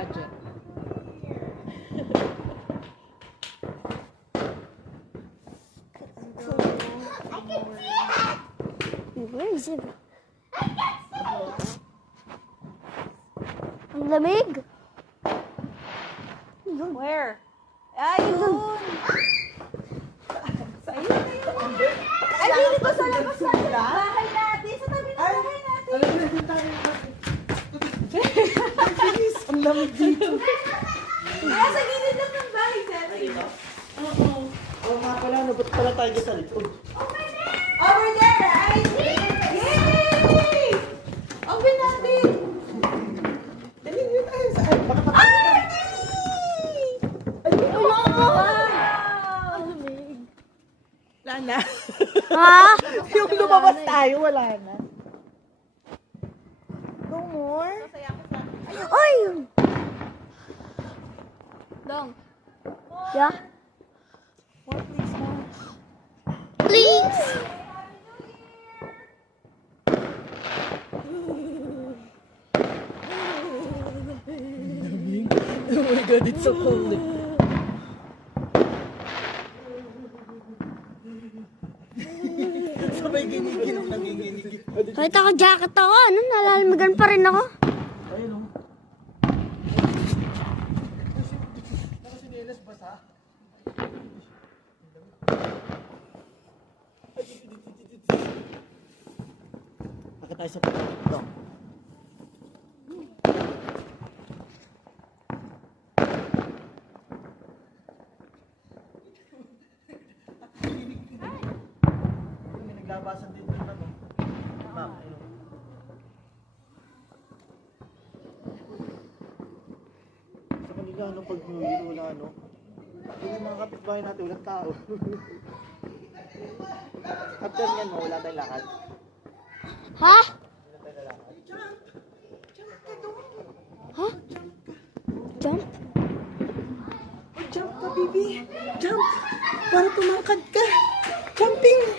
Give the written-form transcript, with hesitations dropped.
budget. Where is it? Ang lamig. Where? Ayun! Ayun. Ay, hindi ko sa labas na bahay natin. Sa tabi ng bahay natin. Ang lamig dito. Sa gilid lang ng bahay natin. Oo nga pala, nabat pala tayo sa likod. Over there, right? Yay! Open natin! Dali nyo tayo saan? Baka patay. Wow! Wala na. Ha? Yung lumabas tayo, wala na. No more? Ay! Dong. Yeah? What, please, mom? Please! Oh my God, it's so cold. Sabay ginigil, nanginginig. Kahit ako jacket ako, ano, nalalamigan pa rin ako. Ayun o. Nakasinelas basa. Bakit tayo sa pagkakas? May naglabasan din doon ano. Ma'am, ayun. Sa kanila ano pag New Year wala ano. Yung mga kapitbahay natin walang tao. After nyan mo wala tayong lakad. Ha? Wala tayong lakad. Ha? Jump? Jump ka, baby. Jump. Para tumangkad ka. Jumping.